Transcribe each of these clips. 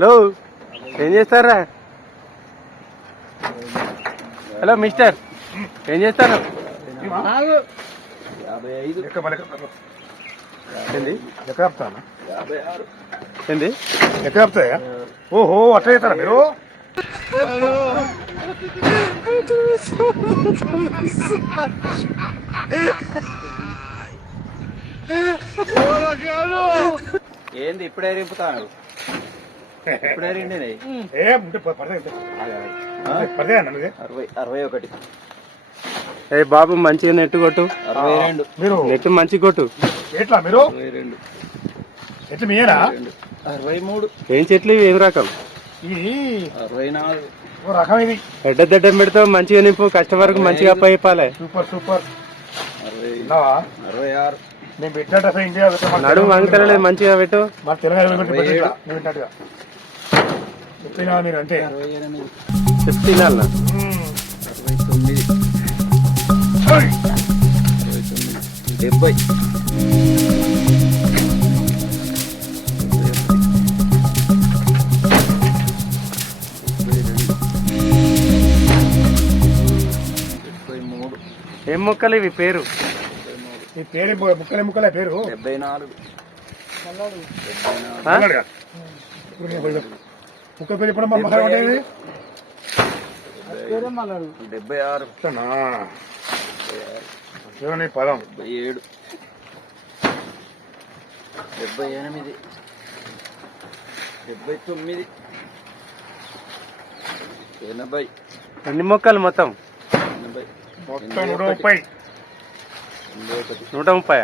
Hello ఏం చేస్తారా? Hello mister ఏం చేస్తారు? ఏంది? ఆరు ఏంది? లెక్క చెప్తాయా ఓహో అట్లా చేస్తారా మీరు? ఏంది ఇప్పుడే రింపుతాను ఏ ఉంటే? అరవై అరవై ఒకటి. ఏ బాబు మంచిగా నెట్టు కొట్టు. అరవై రెండు. మీరు? నెట్ మంచి కొట్టు. ఎట్లా మీరు? అరవై రెండు. మూడు. ఏం చెట్లు? ఏం రకం? ఇది అరవై నాలుగు. ఓ రకం ఇది. ఎడ్డ దడ్డం పెడతావు మంచిగా నింపు కస్టమర్కి మంచిగా అప్ప చెప్పాలి సూపర్ సూపర్. అరవై ఆరు. నేను పెట్టినట్టు అసలు ఇండియా నడుము మంచిగా పెట్టు. మన తెలంగాణ నేను చెప్పినా మీరు అంటే. అరవై తొమ్మిది డెబ్బై. మూడు ఏం మొక్కలు ఇవి? పేరు? ఈ పేరు ము- ముక్కలే ముక్కలే పేరు? డెబ్బై నాలుగు. ఇప్పుడు పేరు మన ఉండేది డెబ్బై ఆరు. పదం? డెబ్బై ఏడు. డెబ్బై ఎనిమిది. డెబ్బై తొమ్మిది. ఎనభై. ఎన్ని మొక్కలు మొత్తం. ఎనభై. మొత్తం ముప్పై. నూట ముప్పై.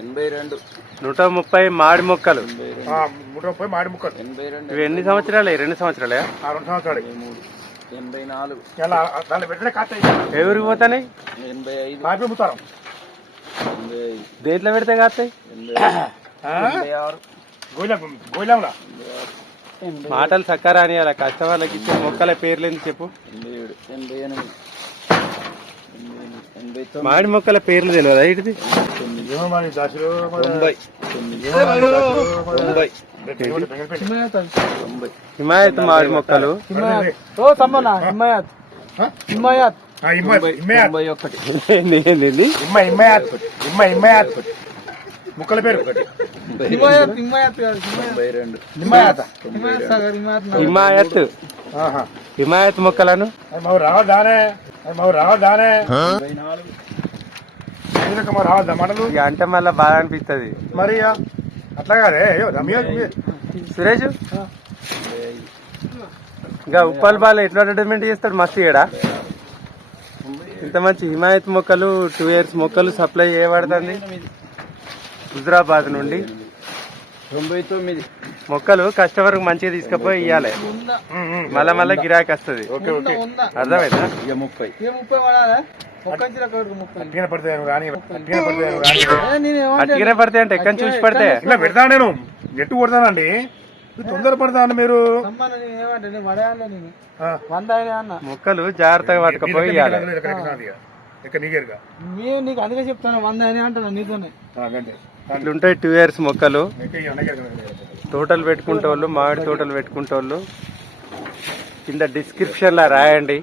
ఎనభై రెండు. నూట ముప్పై మాడి మొక్కలు. నూట ముప్పై మాడి ముక్కలు. ఎనభై రెండు. ఇవి ఎన్ని సంవత్సరాలే? రెండు సంవత్సరాలే? ఆ రెండు సంవత్సరాలు. మూడు. ఎనభై నాలుగు. పెట్టిన కాస్తాయి ఏ ఊరికి పోతాయి ఎనభై ఐదు. కాపీ అమ్ముతారు దేంట్లో పెడితే కాస్తాయి ఎనభై ఆరు. గోయిలం గోయిలంలా మాటలు అని అలా కస్టమర్లకు ఇచ్చే మొక్కల పేర్లు ఏంటి చెప్పు? ఎనభై ఏడు. ఎనభై ఎనిమిది. ఎనభై ఎనిమిది ఎనభై తొమ్మిది. మాడి మొక్కల పేర్లు తెలియదా ఇటుది తొంభై. తొంభై. తొంభై. హిమాయత్ మాడి మొక్కలు. హిమాయత్. ముక్కల పేరు హిమాయత్ హిమాయత్ మొక్కలను? అది అంటే మళ్ళీ బాగా అనిపిస్తుంది. మరి అట్లా కాదే. సురేష్? ఇంకా ఉప్పల్ బాల్ ఎట్లా అడ్వర్టైజ్మెంట్ చేస్తాడు మస్తు ఇక్కడ ఇంత మంచి హిమాయత్ మొక్కలు టూ ఇయర్స్ మొక్కలు సప్లై చేయబడుతుంది. హుజరాబాద్ నుండి. తొంభై తొమ్మిది మొక్కలు కస్టమర్ మంచిగా తీసుకుపోయి ఇవ్వాలి మళ్ళా మళ్ళా గిరాకీ వస్తుంది ఓకే ఓకే అర్థమైందా ఇక ముప్పై ఏ ముప్పై పడాలా ఒక్క చిర కొడుకు ముప్పై అట్టిన పడితే కానీ అట్టిన పడితే కానీ ఏ, నేను ఏమంటే అట్టిగానే పడితే అంటే ఎక్కడి చూసి పడితే ఇలా పెడతా నేను నెట్టు కొడతానండి తొందర పడతాను మీరు మొక్కలు జాగ్రత్తగా పట్టుకుపోయి మేము నీకు అందుకే చెప్తాను వంద అంటున్నా నీతోనే. ఇట్లుంటాయి టూ ఇయర్స్ మొక్కలు. తోటలు పెట్టుకుంటే వాళ్ళు మామిడి తోటలు పెట్టుకుంటే వాళ్ళు కింద డిస్క్రిప్షన్లో రాయండి.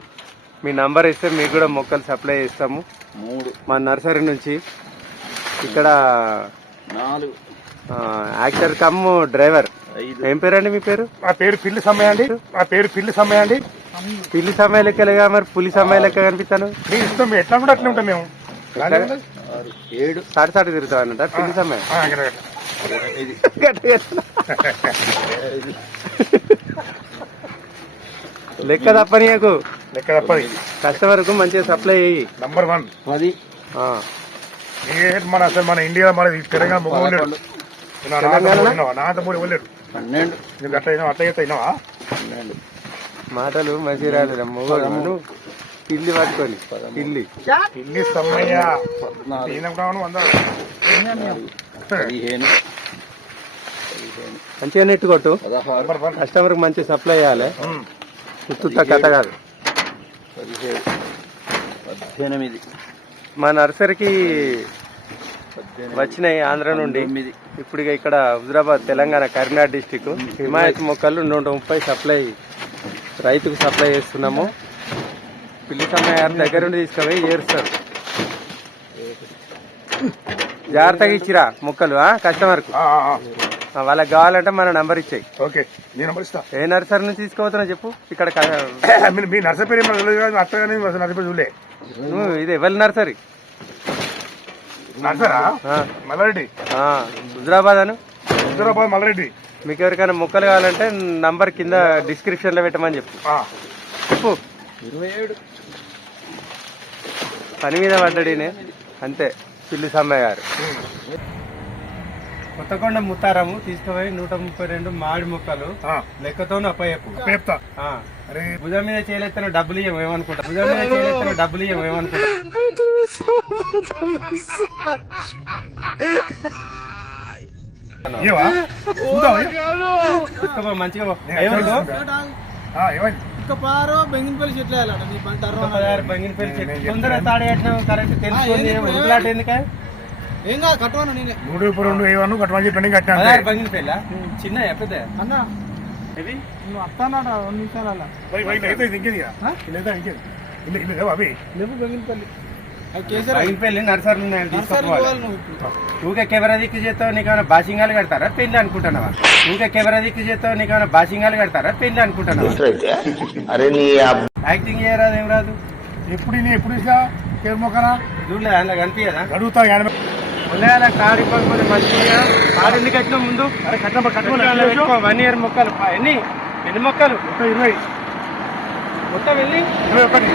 మీ నంబర్ ఇస్తే మీకు కూడా మొక్కలు సప్లై చేస్తాము. మూడు. మా నర్సరీ నుంచి ఇక్కడ నాలుగు. Actor cum driver. ఏం పేరండి మీ పేరు? ఆ పేరు పిల్లి సమయండి ఆ పేరు పిల్లి సమయండి పిల్లి సమయ లెక్కలేగా మరి పులి సమయ లెక్క కనిపిస్తాను. మీరు ఎట్లా కూడా అట్లా ఉంటాం మేము. ఏడు. సాటి సాటి తిరుగుతావన్నట పిల్లి సమయం ఇక్కడ, ఇక్కడ. ఎనిమిది లెక్క తప్పనీయకు. లెక్క తప్పది. కస్టమర్కు మంచిగా సప్లై చేయి. Number one. ఏ మన అసలు మన ఇండియా మన తెలంగాణ ముఖం పదకొండు. నాథమూడి వెళ్ళాడు పన్నెండు. నీకు అట్లా అయినా అట్లా అయితే అయినావా? పన్నెండు. మాటలు మంచిగా రాలేదు మొగోడు పిల్లి పట్టుకొని పిల్లి. పిల్లి పదిహేను. మంచిగా నెట్టు కొట్టు. కస్టమర్కి మంచిగా సప్లై చేయాలి. ఉత్తుత్త కథ కాదు. పద్దెనిమిది. మా నర్సరీకి వచ్చినాయి ఆంధ్ర నుండి. ఇప్పుడు ఇక ఇక్కడ హుజరాబాద్ తెలంగాణ కరీంనగర్ డిస్టిక్ హిమాయత్ మొక్కలు నూట ముప్పై సప్లై రైతుకు సప్లై చేస్తున్నాము. పిల్లి సమ్మయ్య గారి దగ్గర నుండి తీసుకుపోయి ఏరుస్తారు. జాగ్రత్తగా ఇచ్చిరా మొక్కలు కస్టమర్కు. వాళ్ళకి కావాలంటే మన నంబర్ ఇచ్చాయి. ఓకే నేను నెంబర్ ఇస్తా. ఏ నర్సరీ నుంచి తీసుకోవతున్నా చెప్పు. ఇక్కడ మీ- నర్సరీ పేరు ఏమో తెలియదు కానీ అత్త కానీ నర్సరీ పేరు చూడలే. ఇది ఎవరి నర్సరీ? నర్సరా? మల్లారెడ్డి. హుజరాబాద్ అను. హైదరాబాద్ మల్లారెడ్డి. మీకు ఎవరికైనా మొక్కలు కావాలంటే నంబర్ కింద డిస్క్రిప్షన్లో పెట్టమని చెప్పు. ఆ, చెప్పు. ఇరవై ఏడు. పని మీద పడ్డాడీనే. అంతే. పిల్లి సమ్మయ్య గారు. కొత్తకొండ ముత్తారము తీసుకుపోయి నూట ముప్పై రెండు మామిడి మొక్కలు లెక్కతో అప్పయ్యకు. భుజం మీద చేయలేస్తున్న డబ్బులు ఇవ్వం ఏమనుకుంటా? భుజం మీద చేయలేస్తున్న డబ్బులు ఇవ్వం ఏమనుకుంటా? మంచిగా పారో బెంగినపల్లి చెట్లు వేయాలట నీ పంట ఒక పదహారు బంగిన పెళ్ళి చెట్టు. తొందరగా తాడి కట్టినావు కరెక్ట్ ఏంది? ఉరుకులాట ఎందుక? ఏం కాదు కట్టవను నేనే. రెండు కట్టమని కట్టినా. చిన్న అన్న. నువ్వు రెండు నిమిషాలు అలా. ఇంకేది? ఇంకేది లేవా అవి? బెంగినపల్లి. పెళ్ళి నర్సరీ ఊకే కెమెరా దిక్కు చేస్తావు నీకేమైనా బాసింగాలు కడతారా? పెళ్ళి అనుకుంటున్నావా? ఊకే కెమెరా దిక్కు చేస్తావు నీకేమైనా బాసింగాలు కడతారా? పెళ్ళి అనుకుంటున్నావా? అరే నీ యాక్టింగ్ చేయరాదు ఏం రాదు? ఎప్పుడు ఎప్పుడు ఇస్తా కేర్ మొక్కనా? చూడలే అందులో కనిపించదా? అడుగుతా యాడ ఉన్నాయా కారు ఇవ్వకపోతే మంచిగా కారు ఎందుకు ముందు? మొక్కలు పెట్టుకో, వన్ ఇయర్ మొక్కలు? పా, ఎన్ని ఎన్ని మొక్కలు? ఇరవై. మొత్తం ఎన్ని? ఇరవై ఒకటి.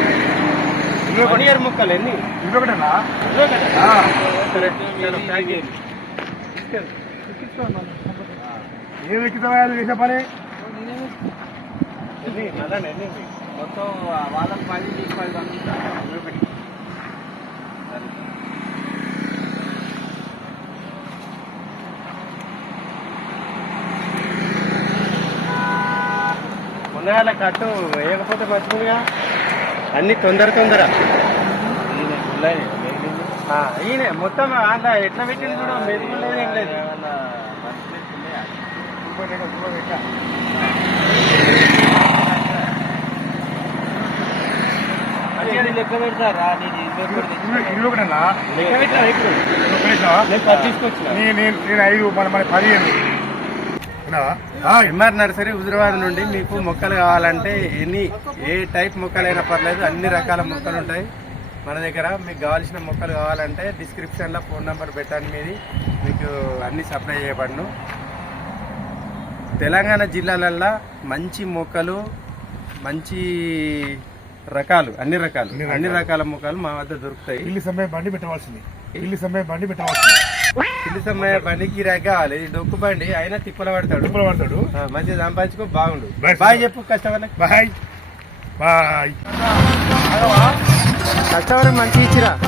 ఇయర్ మొక్కలు ఎన్ని? ఇరవై ఒకటి అన్నా ఇదిగో కదా. ఆ, సరే, నేను ప్యాక్ చేయండి. ఎక్కుతావా పని? ఎన్ని? మొత్తం పది నీకు పది పంపిస్తా ఇరవై ఒకటి. ఉన్నాయాల కట్టు. వేయకపోతే మంచిగా అన్ని తొందర తొందర. ఈయన మొత్తం అందులో ఎట్లా పెట్టింది కూడా మెదుగు లేదు ఏం లేదు లెక్క పెడతారా? నేను ఇరవై ఒకటి ఇరవై ఇరవై ఒకటి అన్నా లెక్క పెట్టినా ఇప్పుడు? నేను నేను ఐదు మన మన పదిహేను. ఎంఆర్ నర్సరీ హుజరాబాద్ నుండి మీకు మొక్కలు కావాలంటే ఎన్ని ఏ టైప్ మొక్కలైనా పర్లేదు అన్ని రకాల మొక్కలు ఉంటాయి. మన దగ్గర మీకు కావాల్సిన మొక్కలు కావాలంటే డిస్క్రిప్షన్లో ఫోన్ నెంబర్ పెట్టండి మీది. మీకు అన్ని సప్లై చేయబడును. తెలంగాణ జిల్లాలల్లో మంచి మొక్కలు మంచి రకాలు అన్ని రకాలు అన్ని అన్ని రకాల. మొక్కలు మా వద్ద దొరుకుతాయి. ఇల్లు సమయం బండి పెట్టవలసింది. ఇల్లు సమయం బండి పెట్టవలసింది. పిల్లి సమయ బండికి కావాలి ఇది డొక్కు బండి అయినా తిప్పల పడతాడు. డబ్బులు పడతాడు. ఆ, మంచిగా సంపాదించుకో బాగుండు. బాయ్ చెప్పు కస్టమర్లకు. బాయ్. బాయ్. కస్టమర్ మంచిగా ఇచ్చిరా.